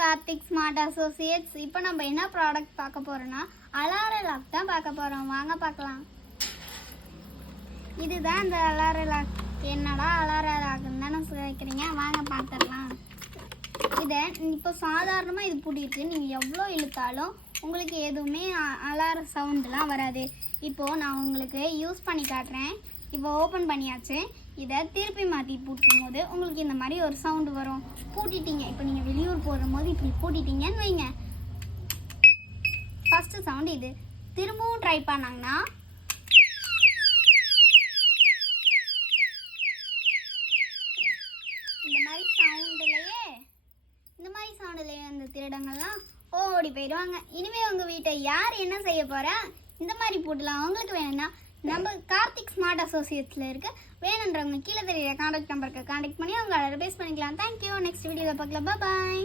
Karthik smart Associates. இப்போ நம்ம என்ன ப்ராடக்ட் பார்க்க போறோம்னா அலாரம் லாக் தான் பார்க்க போறோம். வாங்க பார்க்கலாம். இதுதான் இந்த அலாரம் லாக். என்னடா அலாரம் லாக்னு தானே கேட்குறீங்க, வாங்க பார்த்துடலாம். இதை இப்போ சாதாரணமாக இது பூட்டிட்டு நீங்கள் எவ்வளோ இழுத்தாலும் உங்களுக்கு எதுவுமே அலாரம் சவுண்டெலாம் வராது. இப்போது நான் உங்களுக்கு யூஸ் பண்ணி காட்டுறேன். இப்போ ஓப்பன் பண்ணியாச்சு. இதை திருப்பி மாற்றி பூட்டும் போது உங்களுக்கு இந்த மாதிரி ஒரு சவுண்டு வரும். பூட்டிட்டீங்க, இப்போ நீங்கள் வெளியூர் போடும்போது இப்படி பூட்டிட்டீங்கன்னு வைங்க, ஃபஸ்ட்டு சவுண்டு இது. திரும்பவும் ட்ரை பண்ணாங்கன்னா இந்த மாதிரி சவுண்டுலேயே அந்த திருடங்கள்லாம் ஓடி போயிடுவாங்க. இனிமேல் உங்கள் வீட்டை யார் என்ன செய்ய போகிறா, இந்த மாதிரி போடலாம். அவங்களுக்கு வேணும்னா நம்ம கார்த்திக் ஸ்மார்ட் அசோசியேட்ஸில் இருக்க வேணுன்றவங்க கீழே தெரியல கான்டாக்ட் நம்பருக்கு கான்டாக்ட் பண்ணி அவங்க பேஸ் பண்ணிக்கலாம். தேங்க்யூ. நெக்ஸ்ட் வீடியோவில் பார்க்கலாம். பாய்.